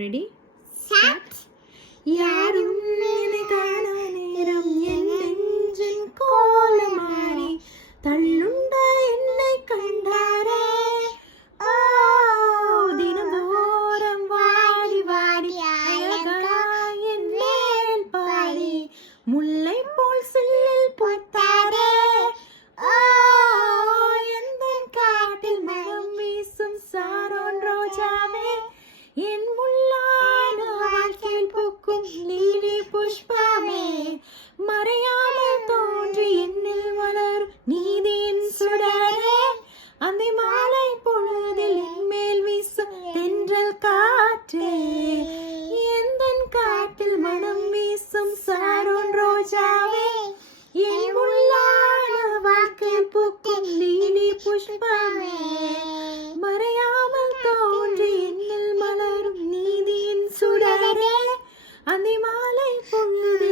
Ready start. யாரும் என்னை காணா நேரம் என் நெஞ்சின் கோலமாடி தள்ளுண்ட என்னை கண்டாரே. தினந்தோறும் வாடி வாடி அழகாய் என் மேல் பாடி முல்லை போல் சில்லில் பூத்தாரே. எந்த காட்டில் மனம் வீசும் சாரோன் ரோஜாவே, என் முள்ளான வாழ்க்கையில் பூக்கும் லீலி புஷ்பமே, மறையாமல் தோன்றி என்னில் வளரும் நீதியின் சுடரே, அந்த மாலை பொழுதில் என் மேல் வீசும் தென்றல் காற்றே, எந்த காட்டில் மனம் வீசும் சாரோன் ரோஜாவே, என் முள்ளான வாழ்க்கையில் பூக்கும் லீலி புஷ்பமே, மறையாமல் தோன்றி என்னில் மலரும் நீதியின் சுடரே, அந்த மாலை பொழுது